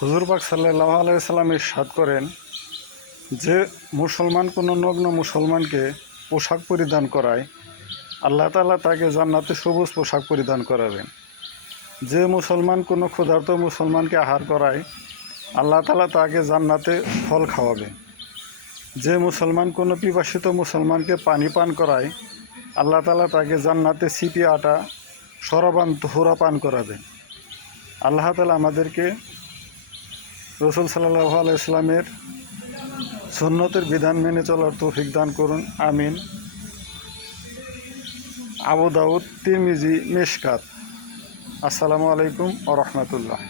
হুজুর পাক সাল্লাল্লাহু আলাইহি সাল্লাম ইরশাদ করেন যে মুসলমান কোনো নগ্ন মুসলমানকে পোশাক পরিধান করায়, আল্লাহ তাআলা তাকে জান্নাতে সবুজ পোশাক পরিধান করাবেন। যে মুসলমান কোনো ক্ষুধার্ত মুসলমানকে আহার করায়, আল্লাহ তাআলা তাকে জান্নাতে ফল খাওয়াবে। যে মুসলমান কোনো পিপাসিত মুসলমানকে পানি পান করায়, আল্লাহ তাআলা তাকে জান্নাতে সিপি আটা সরাবান তুহুরা পান করাবে। আল্লাহ তাআলা আমাদেরকে রাসূল সাল্লাল্লাহু আলাইহি সাল্লামের সুন্নতের বিধান মেনে চলার তৌফিক দান করুন, আমিন। আবু দাউদ, তিরমিজি, মিশকাত। আসসালামু আলাইকুম ওয়া রাহমাতুল্লাহ।